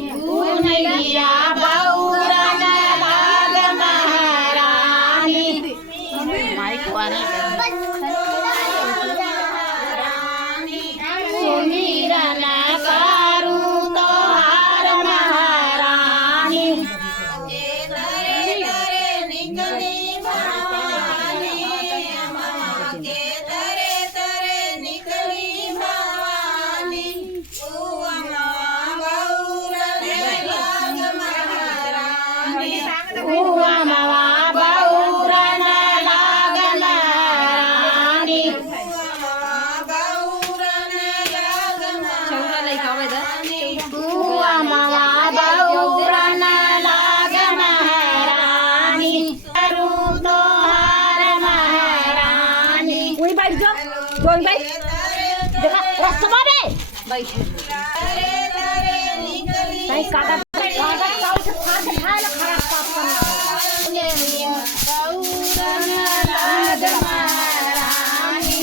सुनिया बहुरन लाग महारानी माइक वाला सुमिरन करूं तोहार महारानी Going back. देखा रास्ता दे भाई भाई कागज कागज से फाड़ के खाए लो खराब साफ करना बहुरन लाग महारानी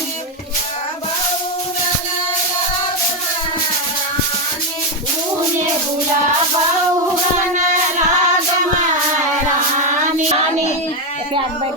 बहुरन लाग महारानी तूने बुला बहुरन लाग महारानी प्यार बैठ